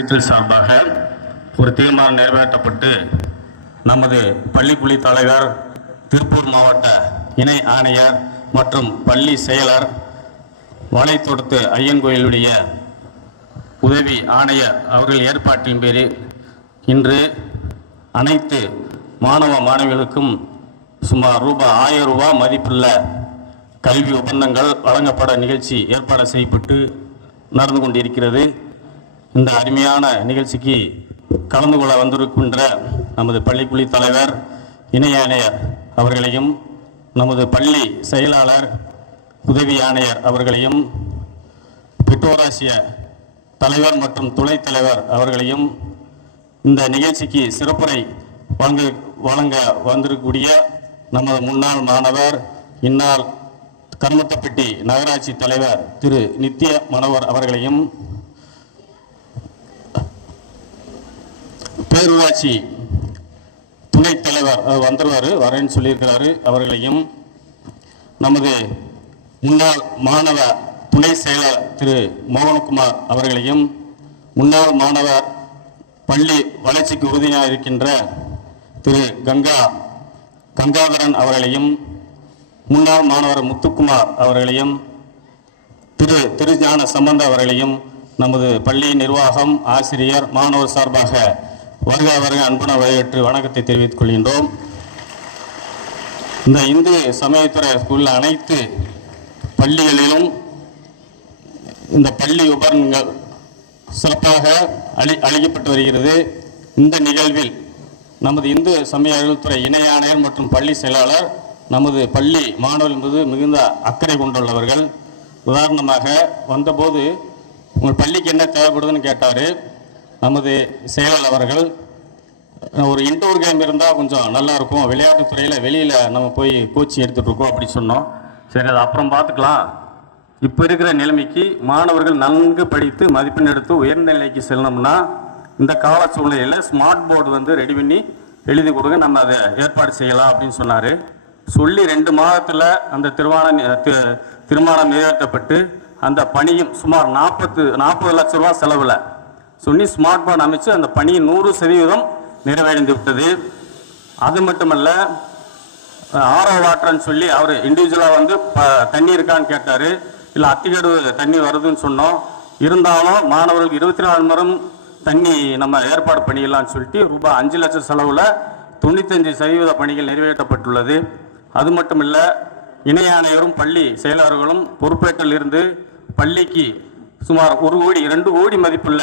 சார்பாக ஒரு தீர்மானம் நிறைவேற்றப்பட்டு நமது பள்ளிக்குழி தலைவர், திருப்பூர் மாவட்ட இணை ஆணையர் மற்றும் பள்ளி செயலர், வாழைத்தோட்டத்து ஐயன் கோயிலுடைய உதவி ஆணையர் அவர்கள் ஏற்பாட்டின் பேரில் இன்று அனைத்து மாணவ மாணவிகளுக்கும் சுமார் ரூபாய் 1000 மதிப்புள்ள கல்வி ஒப்பந்தங்கள் வழங்கப்பட நிகழ்ச்சி ஏற்பாடு செய்யப்பட்டு நடந்து கொண்டிருக்கிறது. இந்த அருமையான நிகழ்ச்சிக்கு கலந்து கொள்ள வந்திருக்கின்ற நமது பள்ளிக்குழி தலைவர், இணை ஆணையர் அவர்களையும், நமது பள்ளி செயலாளர், உதவி ஆணையர் அவர்களையும், பெற்றோராசிய தலைவர் மற்றும் துணைத் தலைவர் அவர்களையும், இந்த நிகழ்ச்சிக்கு சிறப்புரை வழங்க வந்திருக்கக்கூடிய நமது முன்னாள் மாணவர், இந்நாள் கருமத்தப்பட்டி நகராட்சி தலைவர் திரு நித்ய மனோகர் அவர்களையும், பேரூராட்சி துணைத் தலைவர் வரேன்னு சொல்லியிருக்கிறாரு அவர்களையும், நமது முன்னாள் மாணவ துணை செயலர் திரு மோகன்குமார் அவர்களையும், முன்னாள் மாணவர் பள்ளி வளர்ச்சிக்கு உறுதியாக இருக்கின்ற திரு கங்காதரன் அவர்களையும், முன்னாள் மாணவர் முத்துக்குமார் அவர்களையும், திருஞான சம்பந்த அவர்களையும் நமது பள்ளி நிர்வாகம், ஆசிரியர், மாணவர் சார்பாக வருக அன்புன வரவேற்று வணக்கத்தை தெரிவித்துக் கொள்கின்றோம். இந்த இந்து சமயத்துறை ஸ்கூலில் அனைத்து பள்ளிகளிலும் இந்த பள்ளி உபகரணங்கள் சிறப்பாக அளிக்கப்பட்டு வருகிறது. இந்த நிகழ்வில் நமது இந்து சமய அறநிலையத்துறை இணை ஆணையர் மற்றும் பள்ளி செயலாளர் நமது பள்ளி மாணவர்கள் என்பது மிகுந்த அக்கறை கொண்டுள்ளவர்கள். உதாரணமாக வந்தபோது உங்கள் பள்ளிக்கு என்ன தேவைப்படுதுன்னு கேட்டார். நமது செயலாளர் அவர்கள், ஒரு இன்டோர் கேம் இருந்தால் கொஞ்சம் நல்லாயிருக்கும், விளையாட்டுத்துறையில் வெளியில் நம்ம போய் கோச்சிங் எடுத்துகிட்ருக்கோம் அப்படி சொன்னோம். சரி, அது அப்புறம் பார்த்துக்கலாம். இப்போ இருக்கிற நிலைமைக்கு மாணவர்கள் நன்கு படித்து மதிப்பெண் எடுத்து உயர்ந்த நிலைக்கு செல்லணும்னா இந்த கால சூழ்நிலையில் ஸ்மார்ட் போர்டு ரெடி பண்ணி எழுதி கொடுங்க, நம்ம அதை ஏற்பாடு செய்யலாம் அப்படின்னு சொன்னார். சொல்லி 2 மாதத்தில் அந்த தீர்மானம் நிறைவேற்றப்பட்டு அந்த பணியும் சுமார் 40 லட்ச ரூபா செலவில் சொல்லி ஸ்மார்ட் போர்டு அமைச்சு அந்த பணி 100% நிறைவடைந்து விட்டது. அது மட்டுமல்ல, ஆரோ வாட்டர்ன்னு சொல்லி அவர் இண்டிவிஜுவலாக தண்ணி இருக்கான்னு கேட்டார். இல்லை, அத்திக்கடு தண்ணி வருதுன்னு சொன்னோம். இருந்தாலும் மாணவர்களுக்கு 24 மணி நேரம் தண்ணி நம்ம ஏற்பாடு பண்ணிடலான்னு சொல்லிட்டு ரூபாய் 5 லட்சம் செலவில் 95% பணிகள் நிறைவேற்றப்பட்டுள்ளது. அது மட்டும் இல்லை, இணை ஆணையரும் பள்ளி செயலாளர்களும் பொறுப்பேற்றில் இருந்து பள்ளிக்கு சுமார் 1 கோடி 2 கோடி மதிப்புள்ள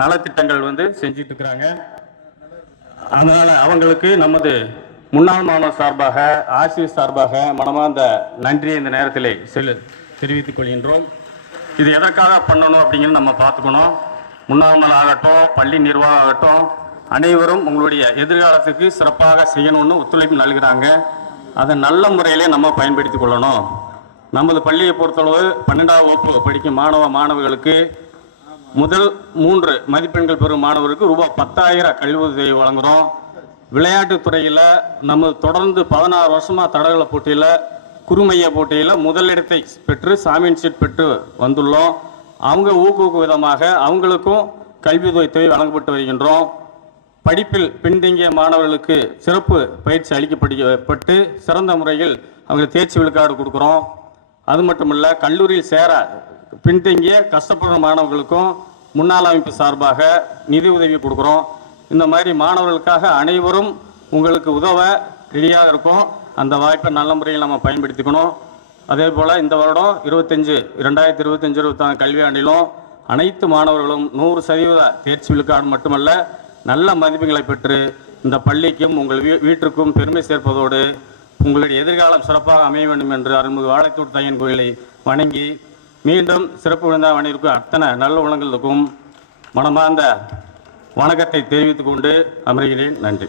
நலத்திட்டங்கள் செஞ்சிட்டு இருக்கிறாங்க. அதனால் அவங்களுக்கு நமது முன்னாள் மாணவர் சார்பாக, ஆசிரியர் சார்பாக மனமார்ந்த நன்றியை இந்த நேரத்தில் தெரிவித்துக் கொள்கின்றோம். இது எதற்காக பண்ணணும் அப்படிங்கிறது நம்ம பார்த்துக்கணும். முன்னாள் ஆகட்டும், பள்ளி நிர்வாகம் ஆகட்டும், அனைவரும் உங்களுடைய எதிர்காலத்துக்கு சிறப்பாக செய்யணும்னு ஒத்துழைப்பு நல்கிறாங்க. அதை நல்ல முறையிலே நம்ம பயன்படுத்தி கொள்ளணும். நமது பள்ளியை பொறுத்தளவு 12ஆம் வகுப்பு படிக்கும் மாணவர்களுக்கு முதல் 3 மதிப்பெண்கள் பெறும் மாணவருக்கு ரூபாய் 10,000 கல்வி உதவி வழங்குகிறோம். விளையாட்டுத்துறையில் நம்ம தொடர்ந்து 16 வருஷமாக தடகள போட்டியில், குறுமைய போட்டியில் முதலிடத்தை பெற்று சாம்பியன்ஷிப் பெற்று வந்துள்ளோம். அவங்க ஊக்குவிக்கும் விதமாக அவங்களுக்கும் கல்வி உதவி வழங்கப்பட்டு வருகின்றோம். படிப்பில் பின்தங்கிய மாணவர்களுக்கு சிறப்பு பயிற்சி அளிக்கப்பட்டு சிறந்த முறையில் அவங்களுக்கு தேர்ச்சி விழுக்காடு கொடுக்குறோம். அது மட்டுமல்ல, கல்லூரியில் சேர பின்தங்கிய கஷ்டப்படுற மாணவர்களுக்கும் முன்னாள் அமைப்பு சார்பாக நிதி உதவி கொடுக்குறோம். இந்த மாதிரி மாணவர்களுக்காக அனைவரும் உங்களுக்கு உதவ ரெடியாக இருக்கும். அந்த வாய்ப்பை நல்ல முறையில் நம்ம பயன்படுத்திக்கணும். அதே போல் இந்த வருடம் 2025-26 கல்வியாண்டிலும் அனைத்து மாணவர்களும் 100% தேர்ச்சி விழுக்காடு மட்டுமல்ல, நல்ல மதிப்பெண்களை பெற்று இந்த பள்ளிக்கும் உங்கள் வீட்டிற்கும் பெருமை சேர்ப்பதோடு உங்களுடைய எதிர்காலம் சிறப்பாக அமைய வேண்டும் என்று அருள்மிகு வாழைத்தோட்டத்து ஐயன் கோயிலை வணங்கி மீண்டும் சிறப்பு விருந்தாவணிக்கும் அத்தனை நல்ல உலகங்களுக்கும் மனமார்ந்த வணக்கத்தை தெரிவித்துக் கொண்டு அமர்கிறேன். நன்றி.